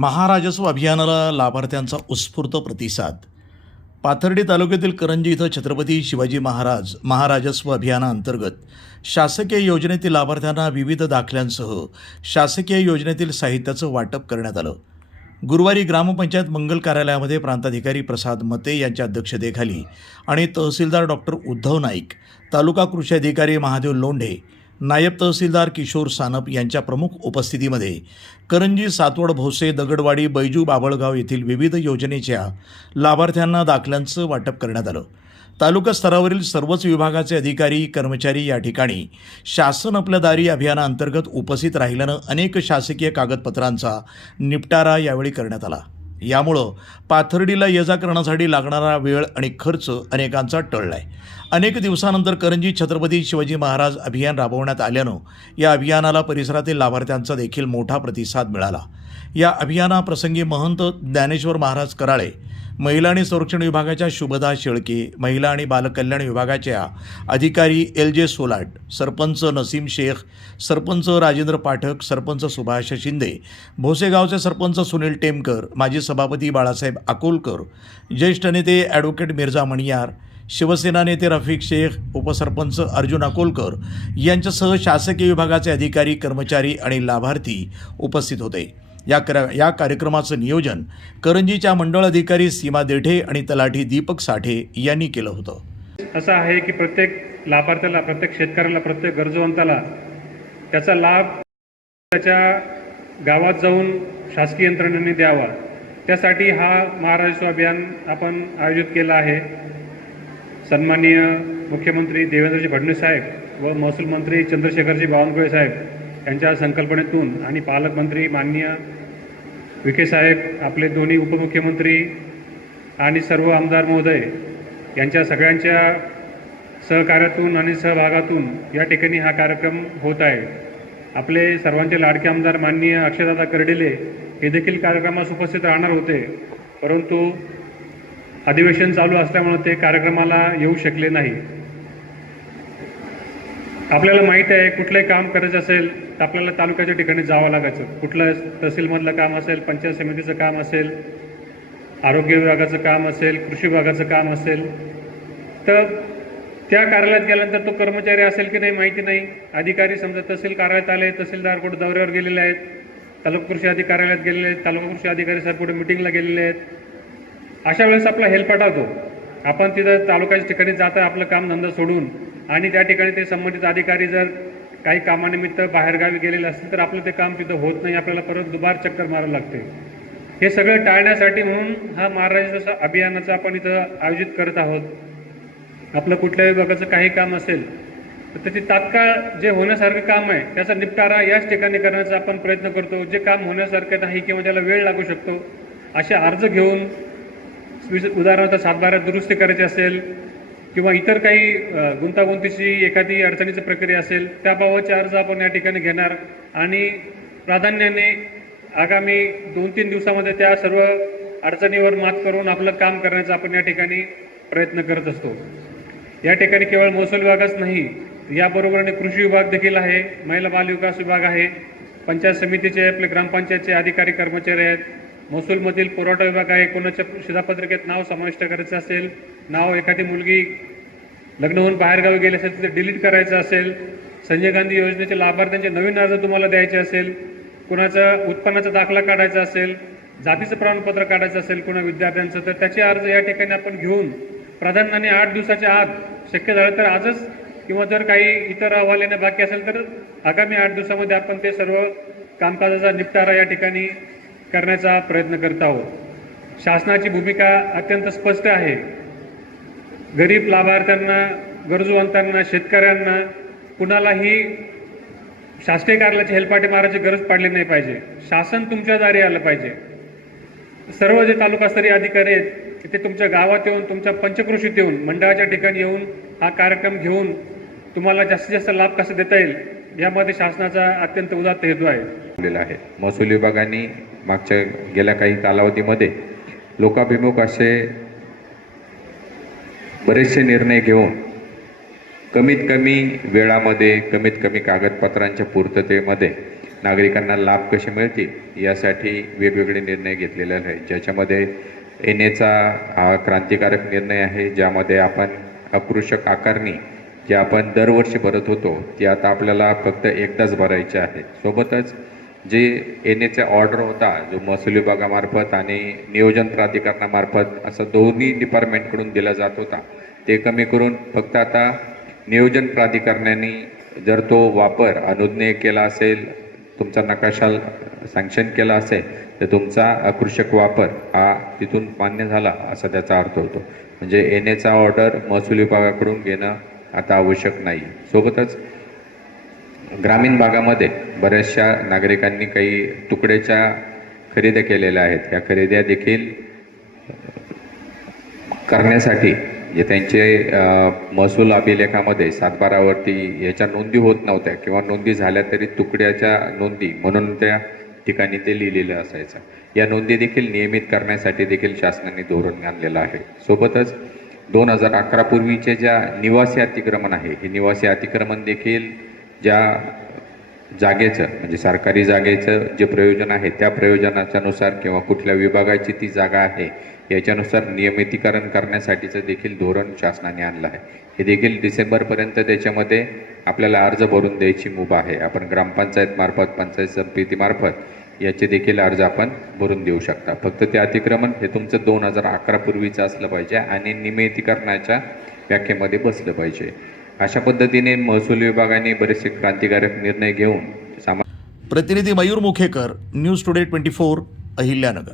महाराजस्व अभियानाला लाभार्थ्यांचा उत्स्फूर्त प्रतिसाद. पाथर्डी तालुक्यातील करंजी इथं छत्रपती शिवाजी महाराजस्व अभियानाअंतर्गत शासकीय योजनेतील लाभार्थ्यांना विविध दाखल्यांसह शासकीय योजनेतील साहित्याचं वाटप करण्यात आलं. गुरुवारी ग्रामपंचायत मंगल कार्यालयामध्ये प्रांताधिकारी प्रसाद मते यांच्या अध्यक्षतेखाली आणि तहसीलदार डॉक्टर उद्धव नाईक, तालुका कृषी अधिकारी महादेव लोंढे, नायब तहसीलदार किशोर सानप यांच्या प्रमुख उपस्थितीमध्ये करंजी, सातवड, भोसे, दगडवाडी, बैजू, बाबळगाव येथील विविध योजनेच्या लाभार्थ्यांना दाखल्यांचं वाटप करण्यात आलं. तालुका स्तरावरील सर्वच विभागाचे अधिकारी, कर्मचारी या ठिकाणी शासन आपल्या दारी अभियानाअंतर्गत उपस्थित राहिल्यानं अनेक शासकीय कागदपत्रांचा निपटारा यावेळी करण्यात आला. यामुळं पाथर्डीला ये-जा करण्यासाठी लागणारा वेळ आणि खर्च अनेकांचा टळलाय. अनेक दिवसानंतर करंजी छत्रपती शिवाजी महाराज अभियान राबवण्यात आल्यानं या अभियानाला परिसरातील लाभार्थ्यांचा देखील मोठा प्रतिसाद मिळाला. या अभियानाप्रसंगी महंत ज्ञानेश्वर महाराज कराळे, महिला आणि संरक्षण विभागाच्या शुभदा शेळके, महिला आणि बालकल्याण विभागाच्या अधिकारी LJ सोलाट, सरपंच नसीम शेख, सरपंच राजेंद्र पाठक, सरपंच सुभाष शिंदे, भोसेगावचे सरपंच सुनील टेमकर, माजी सभापती बाळासाहेब अकोलकर, ज्येष्ठ नेते ॲडव्होकेट मिर्झा मणियार, शिवसेना नेते रफिक शेख, उपसरपंच अर्जुन अकोलकर यांच्यासह शासकीय विभागाचे अधिकारी, कर्मचारी आणि लाभार्थी उपस्थित होते. या कार्यक्रमाचं नियोजन करंजीच्या मंडळ अधिकारी सीमा देठे आणि तलाठी दीपक साठे यांनी केलं होतं. असं आहे की प्रत्येक लाभार्थ्याला, प्रत्येक शेतकऱ्याला, प्रत्येक गरजवंताला त्याचा लाभ त्याच्या गावात जाऊन शासकीय यंत्रणेने द्यावा, त्यासाठी हा महाराजस्व अभियान आपण आयोजित केला आहे. सन्माननीय मुख्यमंत्री देवेंद्रजी फडणवीस साहेब व महसूल मंत्री चंद्रशेखरजी बावनकुळे साहेब यांच्या संकल्पनेतून आणि पालकमंत्री माननीय विखे साहेब, आपले दोन्ही उपमुख्यमंत्री आणि सर्व आमदार महोदय यांच्या सगळ्यांच्या सहकार्यातून आणि सहभागातून या ठिकाणी हा कार्यक्रम होत आहे. आपले सर्वांचे लाडके आमदार माननीय अक्षयदादा कर्डिले हे देखील कार्यक्रमास उपस्थित राहणार होते, परंतु अधिवेशन चालू असल्यामुळे ते कार्यक्रमाला येऊ शकले नाही. आपल्याला माहीत आहे, कुठलंही काम करायचं असेल तर आपल्याला तालुक्याच्या ठिकाणी जावं लागायचं. कुठलं तहसीलमधलं काम असेल, पंचायत समितीचं काम असेल, आरोग्य विभागाचं काम असेल, कृषी विभागाचं काम असेल, तर त्या कार्यालयात गेल्यानंतर तो कर्मचारी असेल की नाही माहिती नाही. अधिकारी समजा तहसील कार्यालयात आले, तहसीलदार कुठे दौऱ्यावर गेलेले आहेत, तालुका कृषी अधिकारी कार्यालयात गेलेले आहेत, तालुका कृषी अधिकारी साहेब कुठे मिटिंगला गेलेले आहेत. अशा वेळेस आपला हेलपाटा होतो. आपण तिथं तालुक्याच्या ठिकाणी जाता आपलं काम धंदा सोडून आणि त्या ठिकाणी ते संबंधित अधिकारी जर काही कामानिमित्त बाहेरगावी गेलेले असतील तर आपलं ते काम तिथं होत नाही, आपल्याला परत दुबार चक्कर मारावं लागते. हे सगळं टाळण्यासाठी म्हणून हा महाराजस्व अभियानाचं आपण इथं आयोजित करत आहोत. आपलं कुठल्याही विभागाचं काही काम असेल तर त्याची तात्काळ जे होण्यासारखं काम आहे त्याचा निपटारा याच ठिकाणी करण्याचा आपण प्रयत्न करतो. जे काम होण्यासारखं नाही किंवा त्याला वेळ लागू शकतो असे अर्ज घेऊन, उदाहरणार्थ सातबाऱ्यात दुरुस्ती करायची असेल किंवा इतर काही गुंतागुंतीची एखादी अडचणीची प्रक्रिया असेल, त्याबाबतचे अर्ज आपण या ठिकाणी घेणार आणि प्राधान्याने आगामी 2-3 दिवसामध्ये त्या सर्व अडचणीवर मात करून आपलं काम करण्याचा आपण या ठिकाणी प्रयत्न करत असतो. या ठिकाणी केवळ महसूल विभागच नाही, याबरोबरने कृषी विभाग देखील आहे, महिला बाल विकास विभाग आहे, पंचायत समितीचे आपले ग्रामपंचायतचे अधिकारी कर्मचारी आहेत, महसूलमधील पुरवठा विभाग आहे. कोणाच्या शिधापत्रिकेत नाव समाविष्ट करायचं असेल, नाव एखादी मुलगी लग्न होऊन बाहेरगावी गेली असेल तिथे डिलीट करायचं असेल, संजय गांधी योजनेचे लाभार्थ्यांचे नवीन अर्ज तुम्हाला द्यायचे असेल, कुणाचा उत्पन्नाचा दाखला काढायचा असेल, जातीचं प्रमाणपत्र काढायचं असेल कुणा विद्यार्थ्यांचं, तर त्याचे अर्ज या ठिकाणी आपण घेऊन प्राधान्याने 8 दिवसाच्या आत, शक्य झालं तर आजच, किंवा जर काही इतर अहवाल येणं बाकी असेल तर आगामी 8 दिवसामध्ये आपण ते सर्व कामकाजाचा निपटारा या ठिकाणी करण्याचा प्रयत्न करत आहोत. शासनाची भूमिका अत्यंत स्पष्ट आहे. गरीब लाभार्थ्यांना, गरजूवंतांना, शेतकऱ्यांना कुणालाही शासकीय कार्यालयाची हेलपाटे मारायची गरज पडली नाही पाहिजे. शासन तुमच्या दारी आलं पाहिजे. सर्व जे तालुकास्तरीय अधिकारी आहेत ते तुमच्या गावात येऊन, तुमच्या पंचक्रोशीत येऊन, मंडळाच्या ठिकाणी येऊन हा कार्यक्रम घेऊन तुम्हाला जास्तीत जास्त लाभ कसा देता येईल यामध्ये शासनाचा अत्यंत उदात्त हेतू आहे. महसूल विभागाने मागच्या गेल्या काही कालावधीमध्ये लोकाभिमुख असे बरेचसे निर्णय घेऊन कमीत कमी वेळामध्ये, कमीत कमी कागदपत्रांच्या पूर्ततेमध्ये नागरिकांना लाभ कसे मिळतील यासाठी वेगवेगळे निर्णय घेतलेले आहेत, ज्याच्यामध्ये NAचा हा क्रांतिकारक निर्णय आहे, ज्यामध्ये आपण अकृषक आकारणी जी आपण दरवर्षी भरत होतो ती आता आपल्याला फक्त एकदाच भरायची आहे. सोबतच जे NAचा ऑर्डर होता जो महसूल विभागामार्फत आणि नियोजन प्राधिकरणामार्फत असं दोन्ही डिपार्टमेंटकडून दिला जात होता ते कमी करून फक्त आता नियोजन प्राधिकरणाने जर तो वापर अनुज्ञेय केला असेल, तुमचा नकाशा सँक्शन केला असेल तर तुमचा अकृषक वापर हा तिथून मान्य झाला असा त्याचा अर्थ होतो. म्हणजे NAचा ऑर्डर महसूल विभागाकडून घेणं आता आवश्यक नाही. सोबतच ग्रामीण भागामध्ये बऱ्याचशा नागरिकांनी काही तुकड्याच्या खरेद्या केलेल्या आहेत. या खरेद्या देखील करण्यासाठी जे त्यांचे महसूल अभिलेखामध्ये 7/12वरती याच्या नोंदी होत नव्हत्या किंवा नोंदी झाल्या तरी तुकड्याच्या नोंदी म्हणून त्या ठिकाणी ते लिहिलेलं असायचं. या नोंदी देखील नियमित करण्यासाठी देखील शासनाने धोरण आणलेलं आहे. सोबतच 2011 पूर्वीचे ज्या निवासी अतिक्रमण आहे हे निवासी अतिक्रमण देखील ज्या जागेचं म्हणजे सरकारी जागेचं जे प्रयोजन आहे त्या प्रयोजनाच्यानुसार किंवा कुठल्या विभागाची ती जागा आहे याच्यानुसार नियमितीकरण करण्यासाठीचं देखील धोरण शासनाने आणलं आहे. हे देखील डिसेंबरपर्यंत त्याच्यामध्ये आपल्याला अर्ज भरून द्यायची मुभा आहे. आपण ग्रामपंचायत मार्फत, पंचायत समितीमार्फत याचे देखील अर्ज आपण भरून देऊ शकता. फक्त ते अतिक्रमण हे तुमचं 2011 पूर्वीचं असलं पाहिजे आणि नियमितीकरणाच्या व्याख्येमध्ये बसलं पाहिजे. अशा पद्धतीने महसूल विभागाने बरेचसे क्रांतिकारक निर्णय घेऊन प्रतिनिधी मयूर मुखेकर, न्यूज टुडे 24, अहिल्यानगर.